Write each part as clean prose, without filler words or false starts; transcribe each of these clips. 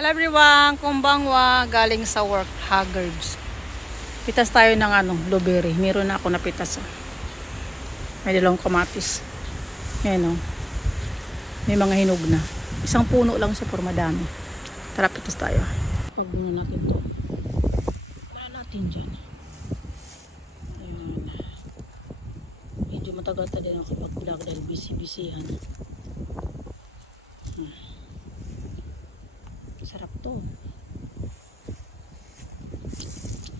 Hello everyone, kumbangwa, galing sa work, haggards. Pitas tayo ng blueberry. Meron na ako napitas. May dalawang kamatis. Ayan o. May mga hinog na. Isang puno lang siya pero madami. Tara, pitas tayo. Pag muna natin to. Para natin dyan. Ayan. Medyo matagal ta din ako pag-vlog dahil busy-busyhan. Sarap to.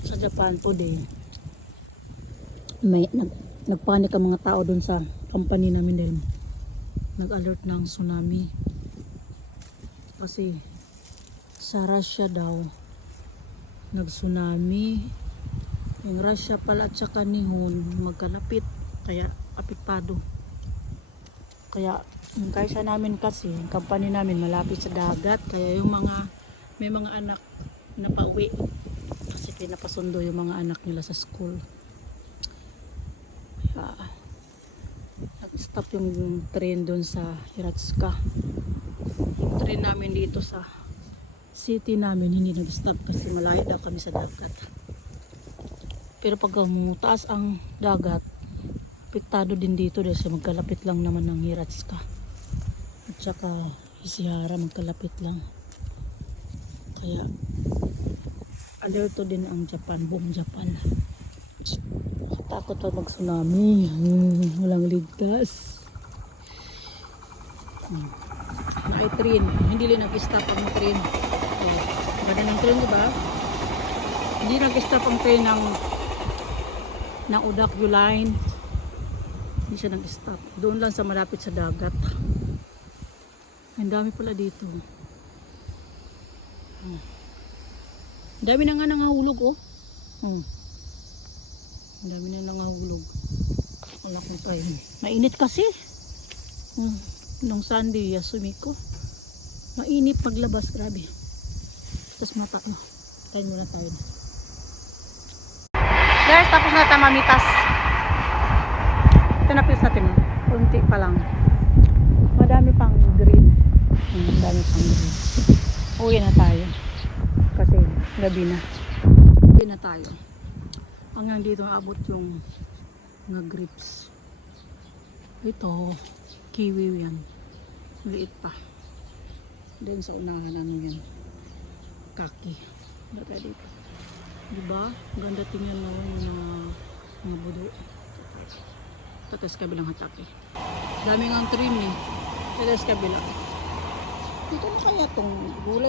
Sa Japan po din may nagpanik ang mga tao dun sa company namin din. Nag-alert ng tsunami kasi sa Russia daw nag-tsunami. Yung Russia pala at saka Nihon magkalapit kaya apektado. Kaya yung kaysa namin kasi, yung company namin malapit sa dagat, kaya yung may mga anak na pauwi kasi pinapasundo yung mga anak nila sa school. Kaya nag-stop yung train doon sa Hiratsuka. Yung train namin dito sa city namin hindi nag-stop kasi malayo daw kami sa dagat. Pero pag taas ang dagat, apektado din dito dahil sa magkalapit lang naman ng Hiratsuka. At saka Ishihara magkalapit lang. Kaya alerto din ang Japan, buong Japan. Takot pa mag tsunami. Walang ligtas. May train. Hindi rin nag-stop ang train. Ganda ng train, diba? Hindi nag-stop ang train ng Odakyu line. Hindi siya nag-stop. Doon lang sa malapit sa dagat. Ang dami pala dito. Ang dami na nga nangahulog, oh. Ang dami na nangahulog. Wala kong tayo. Mainit kasi. Nung Sunday, Yasumiko. Mainit paglabas, grabe. Tapos mata, no. Tayo muna tayo. Guys, tapos na tayo mamitas. Tinapis natin, kunti pa lang. Madami pang green. Madami pang green. Uwi na tayo. Kasi gabi na. Uwi na tayo. Hanggang dito maabot yung mga grapes. Ito, kiwi yan. Maliit pa. Then sa unahan lang yan. Kaki. Baka dito. Diba? Ganda tingnan mo yung mga budo. Tatas kabilang hatake. Daming ang trim eh. Tatas kabila. Dito na kaya itong gulay.